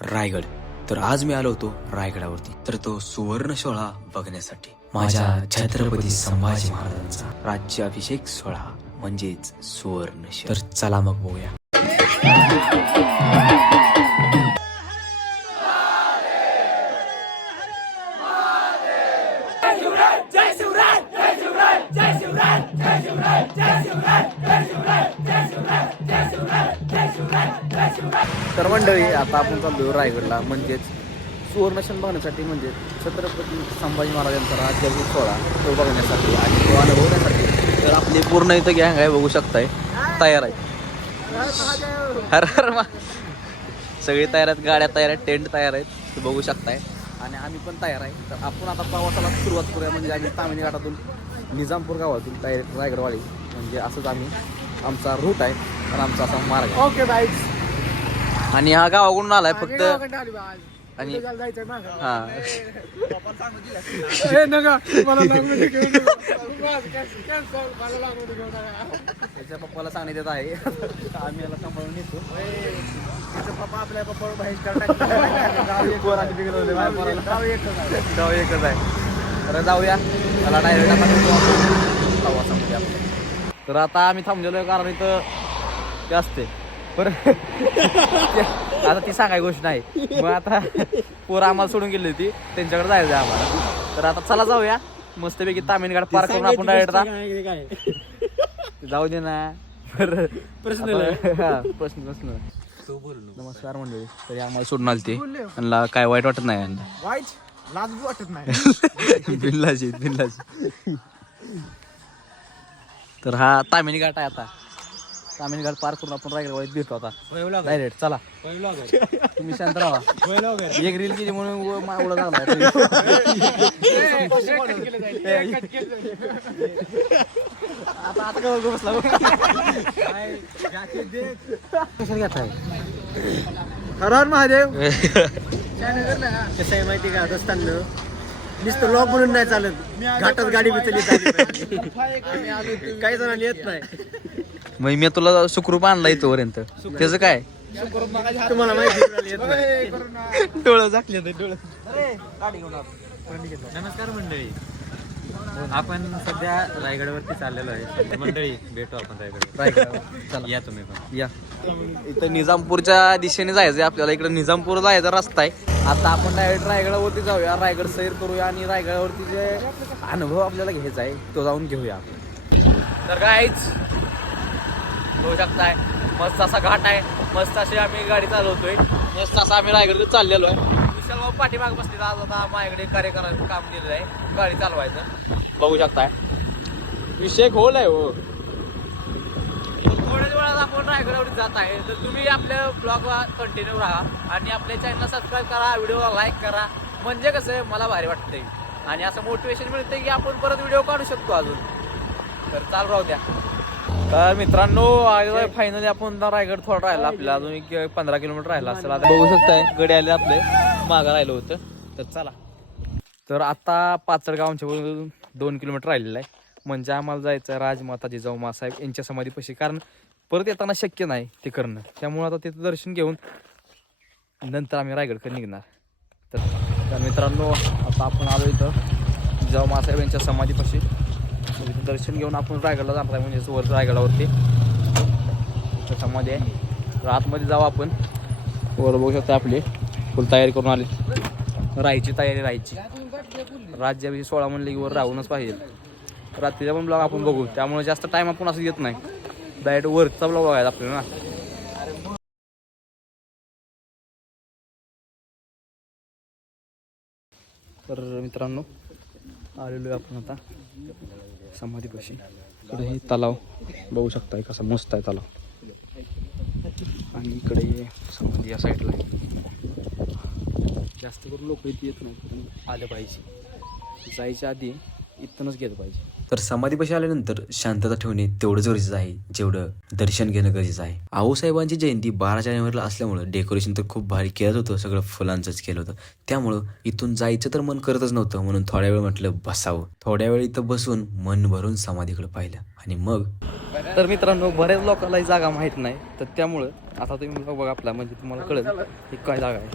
रायगड. तर आज मी आलो होतो रायगडावरती, तर तो सुवर्ण सोहळा बघण्यासाठी. माझ्या छत्रपती संभाजी महाराजांचा राज्याभिषेक सोहळा म्हणजेच सुवर्ण. तर चला मग बघूया. तर मंडळी, आता आपण चाललो रायगडला, म्हणजेच सुवर्णक्षण बघण्यासाठी, म्हणजे छत्रपती संभाजी महाराजांचा राज्याभिषेक सोहळा तो बघण्यासाठी आणि तो अनुभवण्यासाठी. तर आपली पूर्ण इथं गँग आहे, बघू शकताय, तयार आहे. हर हर मा सगळी तयार आहेत, गाड्या तयार आहेत, टेंट तयार आहेत, ते बघू शकताय. आणि आम्ही पण तयार आहे. तर आपण आता प्रवासाला सुरुवात करूया. म्हणजे आम्ही तामिनी घाटातून निजामपूर गावातून तयार रायगडवाडी, म्हणजे असंच आम्ही आमचा रूट आहे आणि आमचा असा मार्ग. Okay bikes. आणि हा गावाकडून आलाय फक्त. आणि हा त्याच्या पप्पाला सांगण्यात येत आहे. आम्ही याला सांभाळून येतो. पप्पा आपल्या पप्पावर बाहेर गाव एकच आहे. तर जाऊया त्याला डायरेक्ट प्रवासामध्ये आपल्या. तर आता आम्ही थांबलेलो आहे कारण इथं ते असते बरं. आता ती सांगाय गोष्ट नाही. मग आता पोरं आम्हाला सोडून गेली होती, त्यांच्याकडे जायचं आहे आम्हाला. तर आता चला जाऊया मस्तपैकी तामिनीघाट पार करून आपण डायरेक्ट जाऊ दे ना. प्रश्न नमस्कार मंडळी. तरी आम्हाला सोडून आली ती, त्यांना काय वाईट वाटत नाही. वाईट लाज वाटत नाही. बिनलाजी. तर हा तामिनी घाट आहे. आता तामिनी घाट पार करून आपण रायगडवाडीत भेटू आता डायरेक्ट. चला तुम्ही शांत राहा. एक रील केली म्हणून उडा लागला. आता काय बसला हर हर महादेव. कसं आहे माहिती का, दोस्तांनो, नुसतं लॉक म्हणून नाही चालत, घाटात गाडी बसली. काही जणांना येत नाही. मग मी तुला सुखरूप आणला इथपर्यंत, त्याचं काय तुम्हाला माहिती येत नाही. डोळं झाकले डोळं. नमस्कार मंडळी, आपण सध्या रायगडवरती चाललेलो आहे. मंडळी भेटू आपण रायगड. या तुम्ही पण या. इथं निजामपूरच्या दिशेने जायचंय आपल्याला. इकडे निजामपूर जायचा रस्ता आहे. आता आपण डायरेक्ट रायगडावरती जाऊया, रायगड सैर करूया आणि रायगडावरती जे अनुभव आपल्याला घ्यायचा आहे तो जाऊन घेऊया आपण. तर काहीच बघू शकताय, मस्त असा घाट आहे, मस्त अशी आम्ही गाडी चालवतोय, मस्त असा आम्ही रायगड चाललेलो आहे. विशाल पाठीमाग बसले. आज आता माझ्याकडे कार्यक्रमाचं काम दिलेलं आहे, गाडी चालवायचं. बघू शकताय विषय खोल आहे हो. थोड्याच वेळात आपण रायगडावरती जात आहे. तर तुम्ही आपल्या ब्लॉगला कंटिन्यू राहा आणि आपल्या चॅनलला सबस्क्राईब करा, व्हिडिओला लाईक करा. म्हणजे कसं मला भारी वाटतंय आणि असं मोटिवेशन मिळतंय की आपण परत व्हिडिओ काढू शकतो अजून. तर चालू राहू द्या. तर मित्रांनो, आज फायनली आपण रायगड थोडा राहिला आपल्याला, अजून एक 15 किलोमीटर राहिला असेल. आता बघू शकताय गडी आले आपले, मागं राहिलं होतं. तर चला. तर आता पाचडगाव आमच्याकडून 2 किलोमीटर राहिलेलं आहे. म्हणजे आम्हाला जायचं आहे राजमाता जिजाऊ मासाहेब यांच्या समाधीपाशी, कारण परत येताना शक्य नाही ते करणं. त्यामुळे आता तिथं दर्शन घेऊन नंतर आम्ही रायगडकडे निघणार. तर मित्रांनो, आता आपण आलो इथं जिजाऊ मासाहेब यांच्या समाधीपाशी. इथं दर्शन घेऊन आपण रायगडला जाणार आहे, म्हणजे वर रायगडावरती समाधी आहे. तर आतमध्ये जाऊ आपण. वर बघू शकता आपली फुल तयारी करून आली, राहायची तयारी राहायची. राज्याभिषेक सोहळा म्हणले की वर राहूनच पाहिजे. रात्रीचा पण ब्लॉग आपण बघू, त्यामुळे जास्त टाइम आपण असं येत नाही, डायरेक्ट वरचा ब्लॉग बघायचा आपल्याला ना. तर मित्रांनो, आलेलो आहे आपण आता समाधीपाशी. इकडे हे तलाव बघू शकताय, कसा मस्त आहे तलाव. आणि इकडे समाधी या साईडला आहे. जास्त करून लोक इथे येत नाही, आलं पाहिजे. जायच्या आधी इथूनच गेलं पाहिजे. तर समाधीपाशी आल्यानंतर शांतता ठेवणे तेवढंच गरजेचं आहे जेवढं दर्शन घेणं गरजेचं आहे. आऊसाहेबांची जयंती 12 जानेवारीला असल्यामुळे डेकोरेशन तर खूप भारी केलं होतं, सगळं फुलांचंच केलं होतं. त्यामुळं इथून जायचं तर मन करतच नव्हतं, म्हणून थोड्या वेळ म्हटलं बसावं. थोड्या वेळ इथं बसून मन भरून समाधीकडे पाहिलं आणि मग तर मित्रांनो, बऱ्याच लोकांना ही जागा माहीत नाही, तर त्यामुळं आता तुम्ही ब्लॉग बघा आपला, म्हणजे तुम्हाला कळेल ही काय जागा आहे.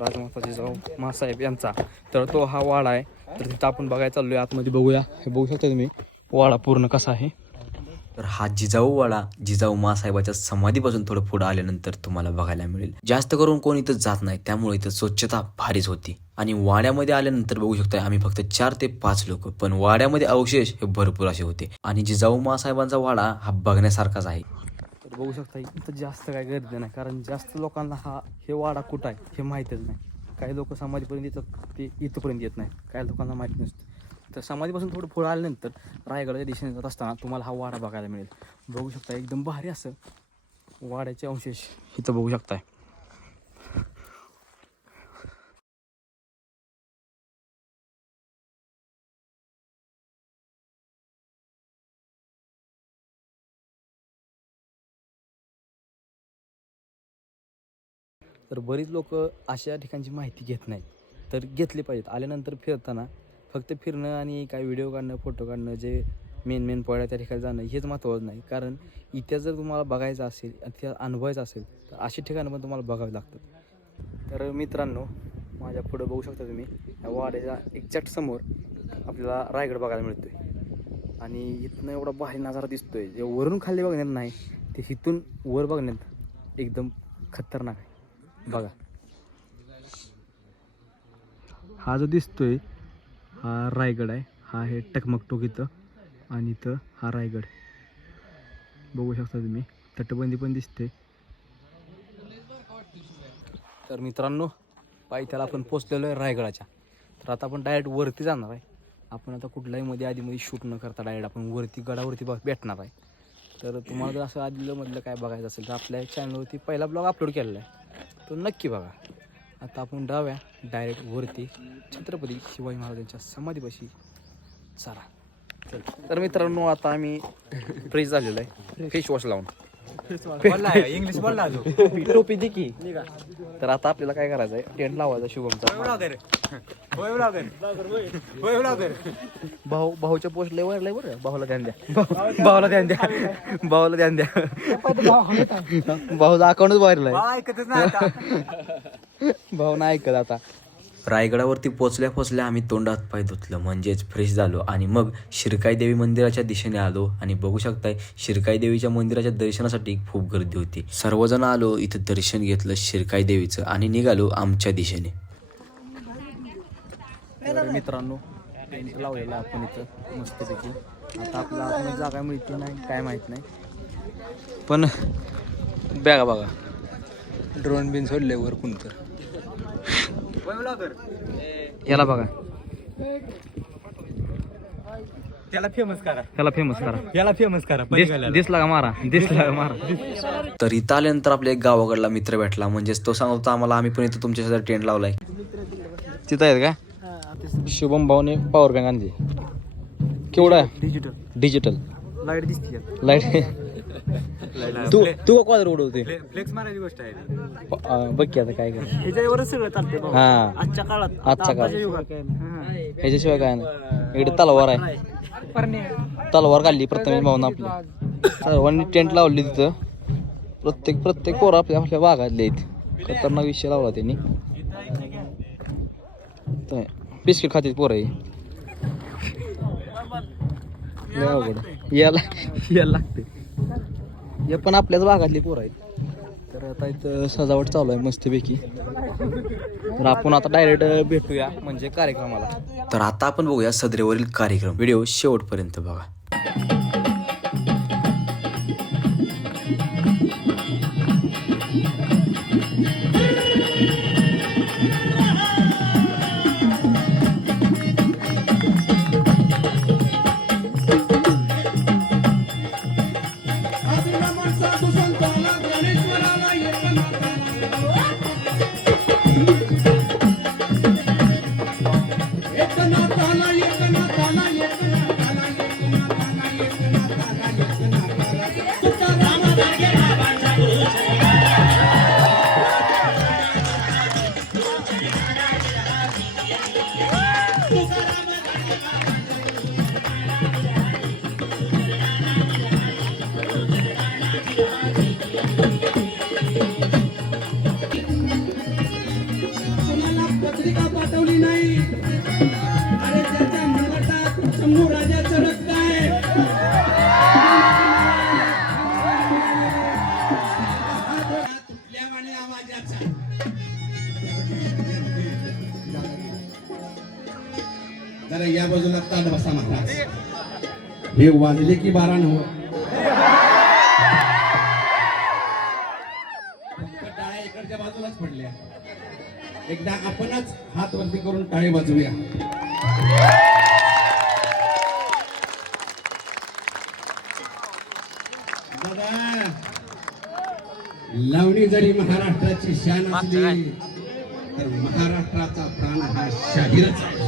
राजमाता जिजाऊ मासाहेब यांचा तर तो हा वाडा आहे. तर तिथं आपण बघायला चाललोय, आतमध्ये बघूया. हे बघू शकता तुम्ही वाडा पूर्ण कसा आहे. तर हा जिजाऊ वाडा जिजाऊ मासाहेबाच्या समाधीपासून थोडं पुढे आल्यानंतर तुम्हाला बघायला मिळेल. जास्त करून कोण इथं जात नाही, त्यामुळे इथं स्वच्छता भारीच होती. आणि वाड्यामध्ये आल्यानंतर बघू शकता आम्ही फक्त 4 ते 5 लोक, पण वाड्यामध्ये अवशेष हे भरपूर असे होते. आणि जिजाऊ मासाहेबांचा वाडा हा बघण्यासारखाच आहे. तर बघू शकता इथं जास्त काय गर्दी नाही, कारण जास्त लोकांना हे वाडा कुठं आहे हे माहीतच नाही. काही लोक समाधीपर्यंत येतात, ते इथंपर्यंत येत नाही, काही लोकांना माहीत नसतं. तर समाधीपासून थोडं पुढं आल्यानंतर रायगडाच्या दिशेने जात असताना तुम्हाला हा वाडा बघायला मिळेल. बघू शकता एकदम भारी असं वाड्याचे अवशेष इथं बघू शकताय. तर बरीच लोक अशा ठिकाणची माहिती घेत नाहीत, तर घेतली पाहिजेत. आल्यानंतर फिरताना फक्त फिरणं आणि काय व्हिडिओ काढणं, फोटो काढणं, जे मेन पॉईंट त्या ठिकाणी जाणं हेच महत्त्वाचं नाही. कारण इतिहास जर तुम्हाला बघायचा असेल, इतिहास अनुभवायचा असेल, तर अशी ठिकाणं पण तुम्हाला बघावी लागतात. तर मित्रांनो, माझ्या पुढं बघू शकता तुम्ही या वाड्याच्या एक्झॅक्ट समोर आपल्याला रायगड बघायला मिळतोय. आणि इथनं एवढा भारी नजारा दिसतोय, जे वरून खाली बघण्यात नाही ते इथून वर बघण्यात एकदम खतरनाक आहे. बघा हा जो दिसतोय हा रायगड आहे. हा आहे टकमकटोक इथं, आणि इथं हा रायगड बघू शकता तुम्ही. तटबंदी पण दिसते. तर मित्रांनो, पायथ्याला आपण पोचलेलो आहे रायगडाच्या. तर आता आपण डायरेक्ट वरती जाणार आहे. आपण आता कुठलाही आधीमध्ये शूट न करता डायरेक्ट आपण वरती गडावरती भेटणार आहे. तर तुम्हाला जर असं आधीमधलं काय बघायचं असेल तर आपल्या चॅनलवरती पहिला ब्लॉग अपलोड केलेला आहे, तो नक्की बघा. आता आपण जाऊया डायरेक्ट वरती छत्रपती शिवाजी महाराजांच्या समाधीपाशी. चला. तर मित्रांनो, आता आम्ही फ्रेश झालेलो आहे, फेस वॉश लावून. इंग्लिश बोलला टोपी दे की. तर आता आपल्याला काय करायचं आहे, टेंट लावायचा शुभमचा. भाऊच्या पोस्ट लय वरलाय बरं. भाऊला ध्यान द्या, भाऊला ध्यान द्या, भाऊला ध्यान द्या. भाऊचा अकाउंटच वाढलाय, ऐकतच नाही. भाऊ नाही ऐकत. आता रायगडावरती पोचल्या आम्ही तोंड हात पाय धुतलं, म्हणजेच फ्रेश झालो. आणि मग शिरकाई देवी मंदिराच्या दिशेने आलो. आणि बघू शकताय शिरकाई देवीच्या मंदिराच्या दर्शनासाठी खूप गर्दी होती. सर्वजण आलो, इथं दर्शन घेतलं शिरकाई देवीचं आणि निघालो आमच्या दिशेने. तर मित्रांनो, टेंट लावलेला आपण इथं मस्तपैकी. आता आपला आतमध्ये जागा मिळते नाही काय माहीत नाही, पण बघा बघा ड्रोन बिन सोडले वर कोणतं. याला बघा, त्याला फेमस करा, त्याला फेमस करा, याला फेमस करा. दिसला का मारा, दिसला का मारा. तर इथं आल्यानंतर आपल्या एक गावाकडला मित्र भेटला, म्हणजेच तो सांगतो आम्हाला आम्ही पण इथं तुमच्यासाठी टेंट लावलाय. तिथं आहेत का शुभम भाऊने पॉवर बँक आणली. केवढा आहे? डिजिटल लाईट दिसते. लाईट. तू कॉलर उडवते. फ्लेक्स मारायची गोष्ट आहे. बघ की आता काय कर. ह्याच्यावरच सगळं चालते हा, आजच्या काळात. आजच्या काळात ह्याच्याशिवाय काय नाही. इकडे तलवार आहे, तलवार काढली प्रथमेश भाऊनं आपली. सर्वांनी टेंट लावली तिथं. प्रत्येक पोरं आपल्या भागातले आहेत. खतरनाक विषय लावला त्यांनी. बिस्किट खाते पोरं याला लागते. हे पण आपल्याच भागातली पोरं आहेत. तर आता इथं सजावट चालू आहे मस्तपैकी. तर आपण आता डायरेक्ट भेटूया म्हणजे कार्यक्रमाला. तर आता आपण बघूया सदरेवरील कार्यक्रम. व्हिडिओ शेवटपर्यंत बघा. एक नाताला पत्रिका पाठवली नाही. अरे ज्याच्या मराठात शंभू राजाचं रक्त आहे. तुटल्या आणि आवाजाचा जरा या बाजूला ताट बसा महाराज. हे वाजले की 12 नव्ह. टाळ्या इकडच्या बाजूलाच पडल्या. एकदा आपणच हात वरती करून टाळे वाजवूया. बघा, लावणी जरी महाराष्ट्राची शान असली तर महाराष्ट्राचा प्राण हा शाहीरच आहे.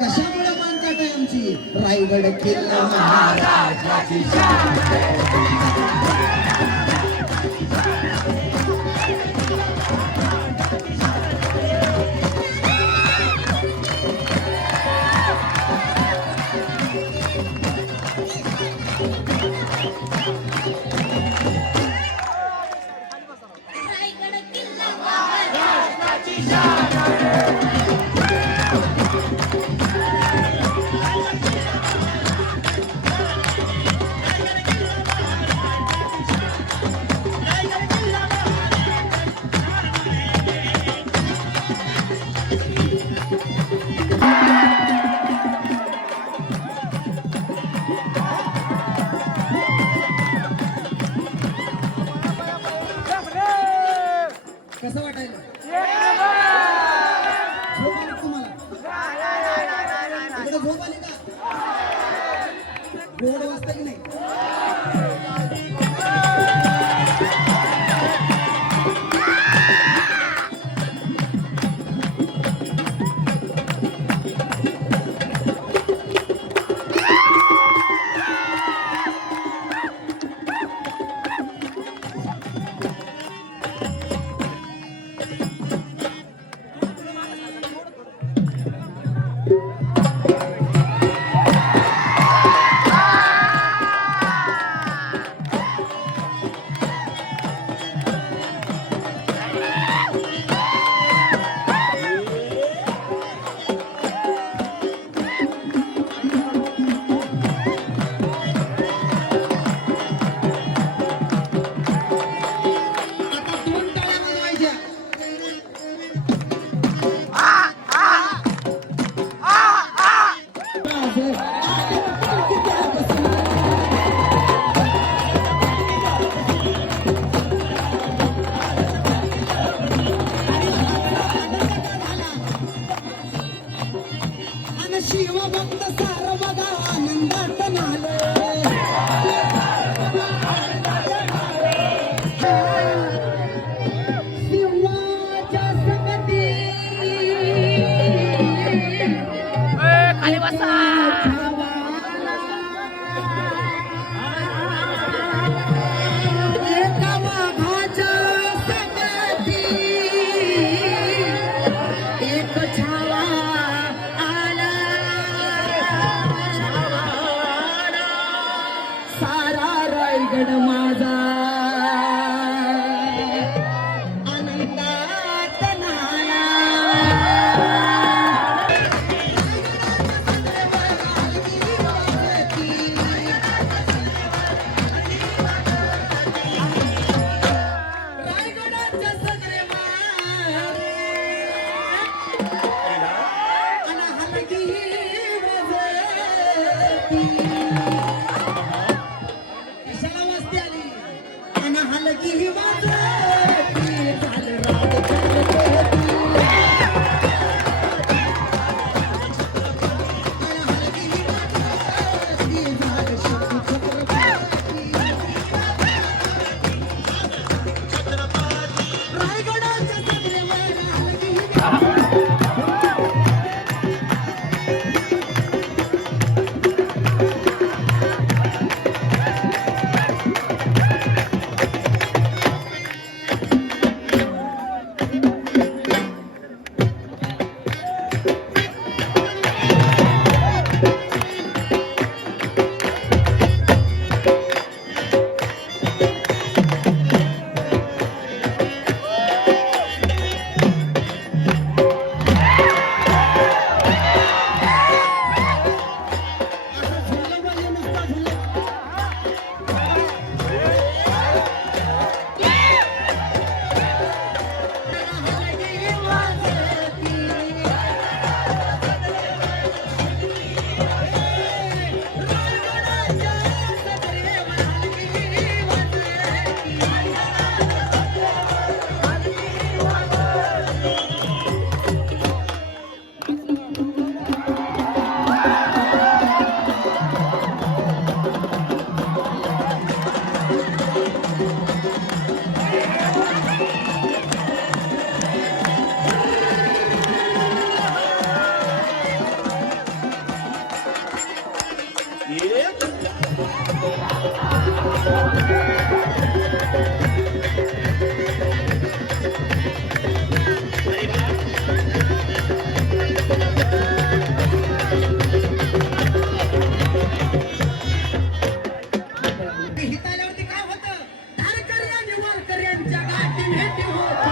कशामुळे मानतात आहे आमची रायगड किल्ला महाराजाची शान आहे. कसं वाटायला झोप आली तुम्हाला? इकडे झोप आली का? गोड वाजता की नाही? शिवभक्त सार्वदा आनंदात नाले शिवाच्या संगती कशाला वाजते आली आणि हलकी ही वाजती झालं रात छत्रपती. हलकी ही वाजती झालं शेवटी छत्रपती. रायगडाच्या सगळ्यावर हलकी ही हिताल्यावरती काय होतं धारकरी आणि वारकरी यांच्या गाठी भेटी होत.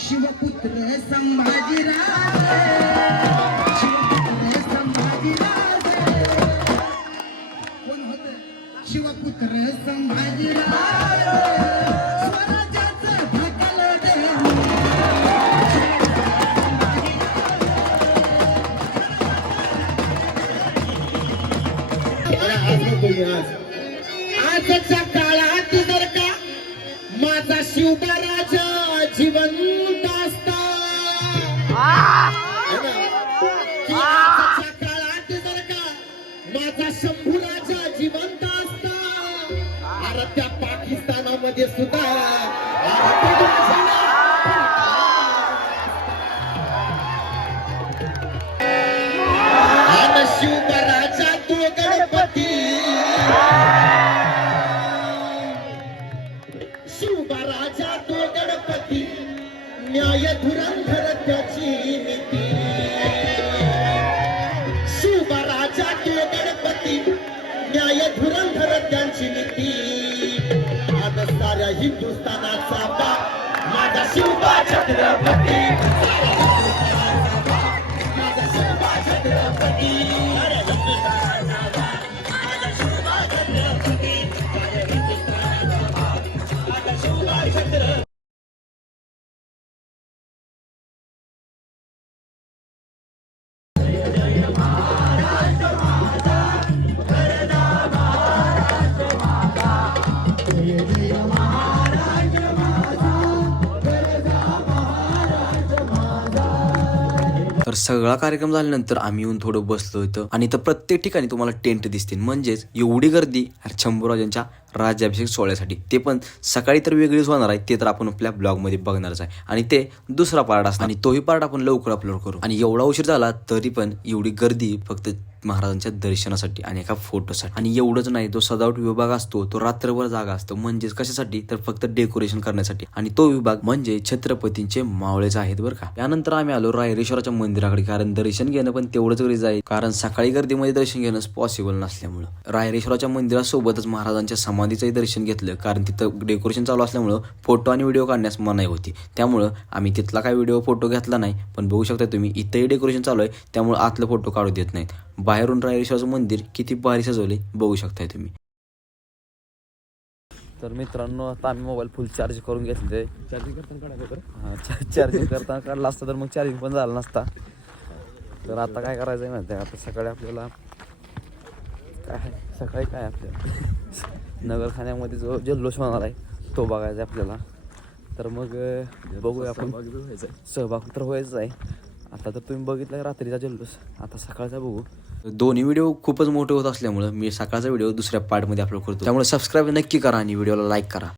शिवपुत्र संभाजीराज, शिवपुत्र संभाजीराज, कोण होत शिवपुत्र संभाजीराज, स्वराज्याचं ढकल देऊ. आजच्या काळात जर का माझा शिवबा राजा जिवंत असता, आजच्या काळात जर का माझा शंभू राजा जिवंत असता, अरे त्या पाकिस्तानामध्ये सुद्धा आणि शिवबा राजा तो गणपती, शिवबा राजा तो गणपती, न्याय धुरंधर त्याची नीती. शिवबा राजा तो गणपती, न्याय धुरंधर त्यांची नीती. आज साऱ्या हिंदुस्थानाचा बाप माझा शिवबा छत्रपती, माझा शिवबा छत्रपती, साऱ्या हिंदुस्थानाचा बाप माझा शिवबा छत्रपती, साऱ्या हिंदुस्थानाचा बाप माझा शिवबा छत्रपती. तर सगळा कार्यक्रम झाल्यानंतर आम्ही येऊन थोडं बसलो होतं आणि तर प्रत्येक ठिकाणी तुम्हाला टेंट दिसतील, म्हणजेच एवढी गर्दी शंभूराजांच्या राज्याभिषेक सोहळ्यासाठी. ते पण सकाळी तर वेगळीच होणार आहे, ते तर आपण आपल्या ब्लॉगमध्ये बघणारच आहे. आणि ते दुसरा पार्ट असणार आणि तोही पार्ट आपण लवकर अपलोड करू. आणि एवढा उशीर झाला तरी पण एवढी गर्दी फक्त महाराजांच्या दर्शनासाठी आणि एका फोटोसाठी. आणि एवढंच नाही, तो सजावट विभाग असतो तो रात्रभर जागा असतो. म्हणजेच कशासाठी तर फक्त डेकोरेशन करण्यासाठी. आणि तो विभाग म्हणजे छत्रपतींचे मावळेच आहेत बरं का. त्यानंतर आम्ही आलो रायरेश्वराच्या मंदिराकडे, कारण दर्शन घेणं पण तेवढंच गरजेचं आहे, कारण सकाळी गर्दीमध्ये दर्शन घेणं पॉसिबल नसल्यामुळं. रायरेश्वराच्या मंदिरासोबतच महाराजांच्या समाधीचंही दर्शन घेतलं, कारण तिथं डेकोरेशन चालू असल्यामुळं फोटो आणि व्हिडिओ काढण्यास मनाई होती. त्यामुळं आम्ही तिथला काय व्हिडिओ फोटो घेतला नाही. पण बघू शकता तुम्ही इथंही डेकोरेशन चालू आहे, त्यामुळे आतलं फोटो काढू देत नाहीत. बाहेरून रायरेश्वराचं मंदिर किती भारी सजवले बघू शकताय तुम्ही. तर मित्रांनो आता आम्ही मोबाईल फुल चार्ज करून घेतले. चार्जिंग करताना काढायला बरं, हां चार्जिंग करताना काढला असता तर मग चार्जिंग पण झाला नसता. तर आता काय करायचं आहे माहिती आहे, आता सकाळी आपल्याला काय आपल्याला नगरखान्यामध्ये जो जल्लोष होणार आहे तो बघायचा आहे आपल्याला. तर मग बघूया आपण, सहभाग तर व्हायचं आहे. आता तर तुम्ही बघितलं रात्रीचा जल्लोष, आता सकाळचा बघू. दोन्ही व्हिडिओ खूपच मोठे होत असल्यामुळं मी सकाळचा व्हिडिओ दुसऱ्या पार्टमध्ये अपलोड करतो. त्यामुळे सबस्क्राईब नक्की करा आणि व्हिडिओला लाईक करा.